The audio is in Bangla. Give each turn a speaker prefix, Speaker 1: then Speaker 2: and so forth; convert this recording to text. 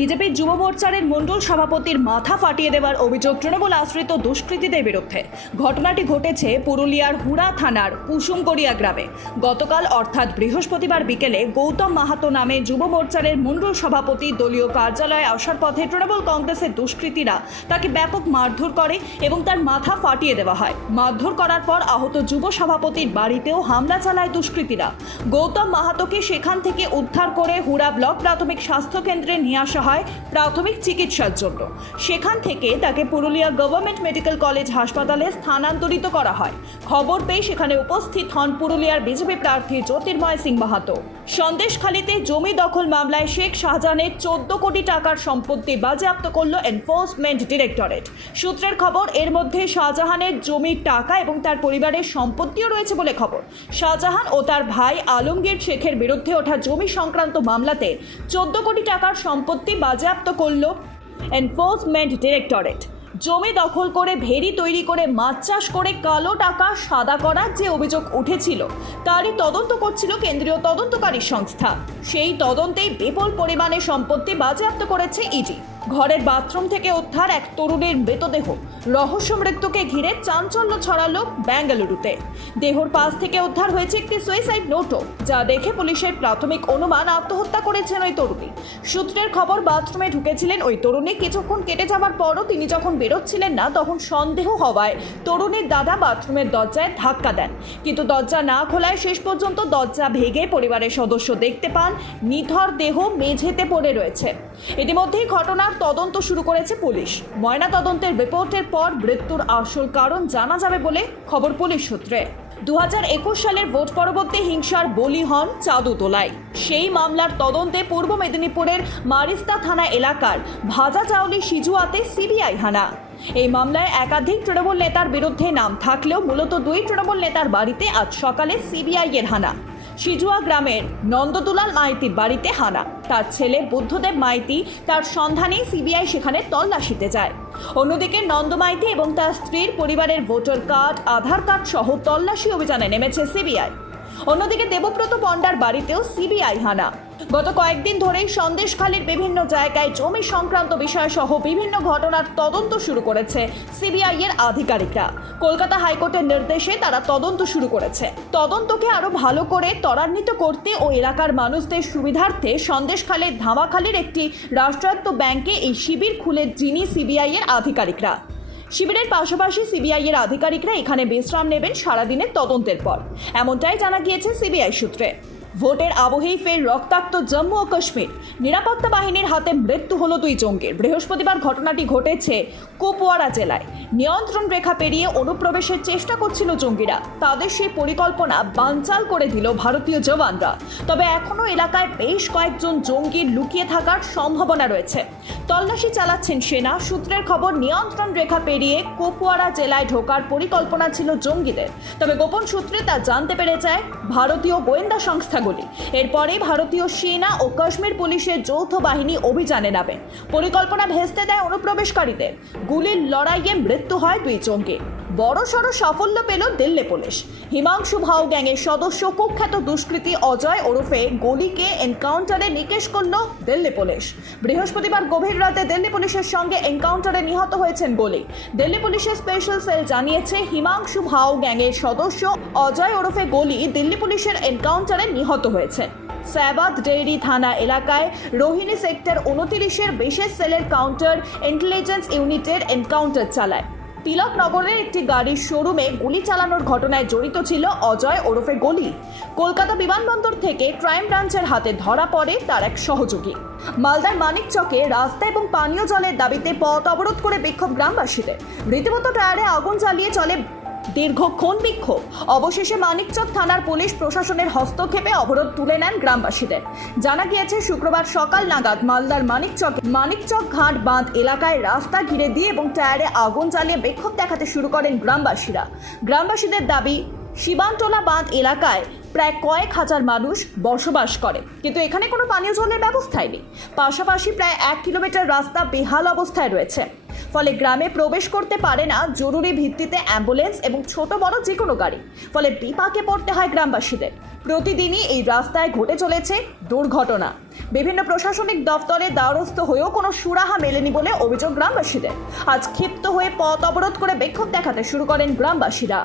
Speaker 1: বিজেপির যুব মোর্চারের মণ্ডল সভাপতির মাথা ফাটিয়ে দেওয়ার অভিযোগ তৃণমূল আশ্রিত দুষ্কৃতীদের বিরুদ্ধে। ঘটনাটি ঘটেছে পুরুলিয়ার হুড়া থানার কুসুমকড়িয়া গ্রামে। গতকাল অর্থাৎ বৃহস্পতিবার বিকেলে গৌতম মাহাতো নামে যুব মোর্চারের মণ্ডল সভাপতি দলীয় কার্যালয়ে আসার পথে তৃণমূল কংগ্রেসের দুষ্কৃতীরা তাকে ব্যাপক মারধর করে এবং তার মাথা ফাটিয়ে দেওয়া হয়। মারধর করার পর আহত যুব সভাপতির বাড়িতেও হামলা চালায় দুষ্কৃতীরা। গৌতম মাহাতোকে সেখান থেকে উদ্ধার করে হুড়া ব্লক প্রাথমিক স্বাস্থ্য কেন্দ্রে নিয়ে আসা হয়। প্রাথমিক চিকিৎসার জন্য। সেখান থেকে তাকে পুরুলিয়া গভর্নমেন্ট মেডিকেল কলেজ হাসপাতালে স্থানান্তরিত করা হয়। খবর পেয়ে সেখানে উপস্থিত হন পুরুলিয়ার বিজেপি প্রার্থী জ্যোতির্ময় সিং মাহাতো। সন্দেশখালীতে জমি দখল মামলায় শেখ শাহজাহানের চোদ্দ কোটি টাকার সম্পত্তি বাজেয়াপ্ত করল এনফোর্সমেন্ট ডিরেক্টরেট। সূত্রের খবর, এর মধ্যে শাহজাহানের জমির টাকা এবং তার পরিবারের সম্পত্তিও রয়েছে বলে খবর। শাহজাহান ও তার ভাই আলমগীর শেখের বিরুদ্ধে ওঠা জমি সংক্রান্ত মামলাতে চোদ্দ কোটি টাকার সম্পত্তি বাজেয়াপ্ত করল এনফোর্সমেন্ট ডিরেক্টরেট জমি দখল করে ভেরি তৈরি করে, মাছ চাষ করে, কালো টাকা, সাদা করার যে অভিযোগ উঠেছিল, তারই তদন্ত করছিল কেন্দ্রীয় তদন্তকারী সংস্থা। সেই তদন্তেই বিপুল পরিমাণে সম্পত্তি বাজেয়াপ্ত করেছে ইডি। ঘরের বাথরুম থেকে উদ্ধার এক তরুণীর মৃতদেহ। রহস্য মৃত্যুকে ঘিরে চাঞ্চল্য ছড়ালো বেঙ্গালুরুতে দেহর পাশ থেকে উদ্ধার হয়েছে একটি সুইসাইড নোটও যা দেখে পুলিশের প্রাথমিক অনুমান আত্মহত্যা করেছেন ওই তরুণী। সূত্রের খবর, বাথরুমে ঢুকেছিলেন ওই তরুণী। কিছুক্ষণ কেটে যাওয়ার পরও তিনি যখন বেরোচ্ছিলেন না, তখন সন্দেহ হওয়ায় তরুণীর দাদা বাথরুমের দরজায় ধাক্কা দেন। কিন্তু দরজা না খোলায় শেষ পর্যন্ত দরজা ভেঙে পরিবারের সদস্য দেখতে পান, নিথর দেহ মেঝেতে পড়ে রয়েছে। ইতিমধ্যেই ঘটনার তদন্ত শুরু করেছে পুলিশ। ময়না তদন্তের রিপোর্টের পর মৃত্যুর আসল কারণ জানা যাবে বলে খবর পুলিশ সূত্রে। দু হাজার একুশ সালের ভোট পরবর্তী হিংসার বলি হন চাঁদু তোলায় সেই মামলার তদন্তে পূর্ব মেদিনীপুরের মারিস্তা থানা এলাকার ভাজা চাউলি সিজুয়াতে সিবিআই হানা। এই মামলায় একাধিক তৃণমূল নেতার বিরুদ্ধে নাম থাকলেও মূলত দুই তৃণমূল নেতার বাড়িতে আজ সকালে সিবিআই এর হানা। সিজুয়া গ্রামের নন্দদুলাল মাইতির বাড়িতে হানা। তার ছেলে বুদ্ধদেব মাইতি তার সন্ধানে সিবিআই সেখানে তল্লাশিতে যায়। অন্যদিকে নন্দ মাইতি এবং তার স্ত্রীর পরিবারের ভোটার কার্ড, আধার কার্ড সহ তল্লাশি অভিযানে নেমেছে সিবিআই। অন্যদিকে দেবব্রত পণ্ডার বাড়িতেও সিবিআই হানা। গত কয়েকদিন ধরেই সন্দেশখালীর বিভিন্ন জায়গায় জমি সংক্রান্ত বিষয় সহ বিভিন্ন ঘটনার তদন্ত শুরু করেছে সিবিআই এর আধিকারিকরা। কলকাতা হাইকোর্টের নির্দেশে তারা তদন্ত শুরু করেছে। তদন্তকে আরও ভালো করে ত্বরান্বিত করতে ও এলাকার মানুষদের সুবিধার্থে সন্দেশখালীর ধামাখালীর একটি রাষ্ট্রায়ত্ত ব্যাংকে এই শিবির খুলে যিনি সিবিআই এর আধিকারিকরা। শিবিরের পাশাপাশি সিবিআই এর আধিকারিকরা এখানে বিশ্রাম নেবেন সারাদিনের তদন্তের পর। এমনটাই জানা গিয়েছে সিবিআই সূত্রে। ভোটের আবহেই ফের রক্তাক্ত জম্মু ও কাশ্মীর। নিরাপত্তা বাহিনীর হাতে মৃত্যু হলো দুই জঙ্গির। বৃহস্পতিবার ঘটনাটি ঘটেছে কুপওয়ারা জেলায়। নিয়ন্ত্রণ রেখা পেরিয়ে অনুপ্রবেশের চেষ্টা করছিল জঙ্গিরা। তাদের সেই পরিকল্পনা বানচাল করে দিল ভারতীয় জওয়ানরা। তবে এখনও এলাকায় বেশ কয়েকজন জঙ্গির লুকিয়ে থাকার সম্ভাবনা রয়েছে। তল্লাশি চালাচ্ছেন সেনা। সূত্রের খবর, নিয়ন্ত্রণ রেখা পেরিয়ে কুপওয়ারা জেলায় ঢোকার পরিকল্পনা ছিল জঙ্গিদের। তবে গোপন সূত্রে তা জানতে পেরে যায়, ভারতীয় গোয়েন্দা সংস্থাগুলি এরপরে ভারতীয় সেনা ও কাশ্মীর পুলিশের যৌথ বাহিনী অভিযানে নামে। পরিকল্পনা ভেস্তে দেয় অনুপ্রবেশকারীদের। গুলির লড়াইয়ে মৃত্যু হয় দুই জঙ্গির। বড় সড় সাফল্য পেল দিল্লি পুলিশ। হিমাংশু ভাও গ্যাংয়ের সদস্য কুখ্যাত দুষ্কৃতী অজয় ওরফে গলিকে এনকাউন্টারে নিকেশ করল দিল্লি পুলিশ। বৃহস্পতিবার গভীর রাতে দিল্লি পুলিশের সঙ্গে এনকাউন্টারে নিহত হয়েছেন গলি। দিল্লি পুলিশের স্পেশাল সেল জানিয়েছে, হিমাংশু ভাও গ্যাংয়ের সদস্য অজয় ওরফে গলি দিল্লি পুলিশের এনকাউন্টারে নিহত হয়েছে। সাবাদ ডেইরি থানা এলাকায় রোহিণী সেক্টর উনতিরিশের বিশেষ সেলের কাউন্টার ইন্টেলিজেন্স ইউনিটের এনকাউন্টার চালায়। তিলকনগরের একটি গাড়ির শোরুমে গুলি চালানোর ঘটনায় জড়িত ছিল অজয় ওরফে গলি। কলকাতা বিমানবন্দর থেকে ক্রাইম ব্রাঞ্চের হাতে ধরা পড়ে তার এক সহযোগী। মালদার মানিক চকে রাস্তা এবং পানীয় জলের দাবিতে পথ অবরোধ করে বিক্ষোভ গ্রামবাসীদের। রীতিমতো টায়ারে আগুন জ্বালিয়ে চলে দীর্ঘক্ষণ বিক্ষোভ। অবশেষে মানিকচক থানার পুলিশ প্রশাসনের হস্তক্ষেপে অবরোধ তুলে নেন গ্রামবাসীদের। জানা গিয়েছে, শুক্রবার সকাল নাগাদ মালদার মানিকচক মানিকচক ঘাট বাঁধ এলাকায় রাস্তা ঘিরে দিয়ে এবং টায়ারে আগুন জ্বালিয়ে বিক্ষোভ দেখাতে শুরু করেন গ্রামবাসীরা। গ্রামবাসীদের দাবি, শিবানটোলা বাঁধ এলাকায় প্রায় কয়েক হাজার মানুষ বসবাস করে। কিন্তু এখানে কোনো পানীয় জলের ব্যবস্থাই নেই। পাশাপাশি প্রায় এক কিলোমিটার রাস্তা বেহাল অবস্থায় রয়েছে। ফলে গ্রামে প্রবেশ করতে পারে না জরুরি ভিত্তিতে অ্যাম্বুলেন্স এবং ছোট বড় যে কোনো গাড়ি। ফলে বিপাকে পড়তে হয় গ্রামবাসীদের। প্রতিদিনই এই রাস্তায় ঘটে চলেছে দুর্ঘটনা। বিভিন্ন প্রশাসনিক দপ্তরের দ্বারস্থ হয়েও কোনো সুরাহা মেলেনি বলে অভিযোগ গ্রামবাসীদের। আজ ক্ষিপ্ত হয়ে পথ অবরোধ করে বিক্ষোভ দেখাতে শুরু করেন গ্রামবাসীরা।